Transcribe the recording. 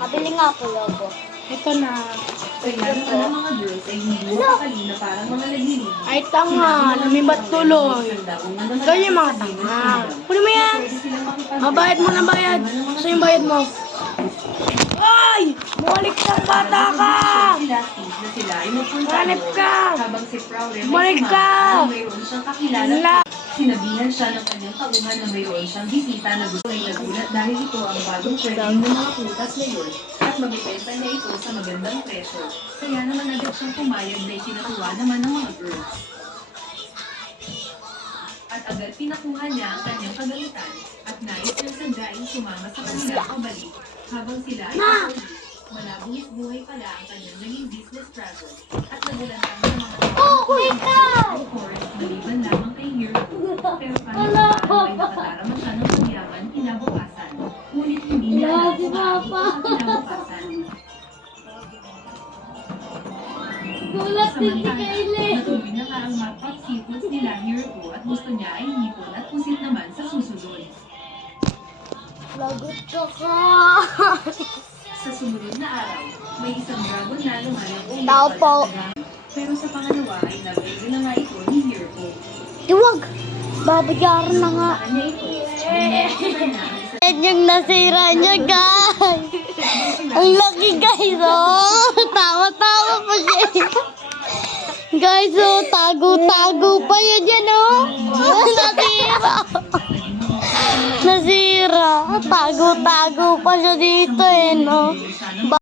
Mabili nga po, Lobo. Ito na. Kaya ng mga girls ay hindi mapakali na parang mga naglilinis. Ay, tanga. Lumibat tuloy. Ganyan yung mga tanga. Kunin mo yan. Bayad mo na bayad. Gusto yung bayad mo? Ay! Bumalik kang bata ka! Hanip ka! Bumalik ka! Mayroon siyang kakilala. Sinabihan siya ng kanyang tauhan na mayroon siyang bisita na gusto ay nagulat dahil ito ang bagong trending ng mga prutas ngayon at mabibenta niya ito sa magandang presyo. Kaya naman agad siyang pumayag na ikinatuwa naman ng mga girls. At agad pinakuha niya ang kanyang kagalitan at nais niyang sagaing sumama sa kanilang pabalik habang sila ay patuloy. Malabong buhay pala ang kanyang naging business travel at nagulantang sa mga Ikaw! of course, maliban lamang kay Hero. Pero paano ay nakadarama siya ng pagyaman kinabukasan. Ngunit hindi niya alam kung paano ang kinabukasan. Gulat din si Kaylee. Natuloy na nga ang mapot seafoods nila Hero at gusto niya ay hipon at pusit naman sa susunod. Lagot ka ka. Sa sumunod na araw, may isang dragon na lumalabong. Tao po. Pero sa pangalawa ay nabili na nga ito ni Hero. Iwag! Babayaran na nga. Saan niya ito? Yan yung nasira niya, guys. Ang laki, guys, oh. Tawa-tawa pa siya. Guys, oh, tago-tago pa yun yan, oh. Nasira. Nasira. Tago-tago pa siya dito, eh, no.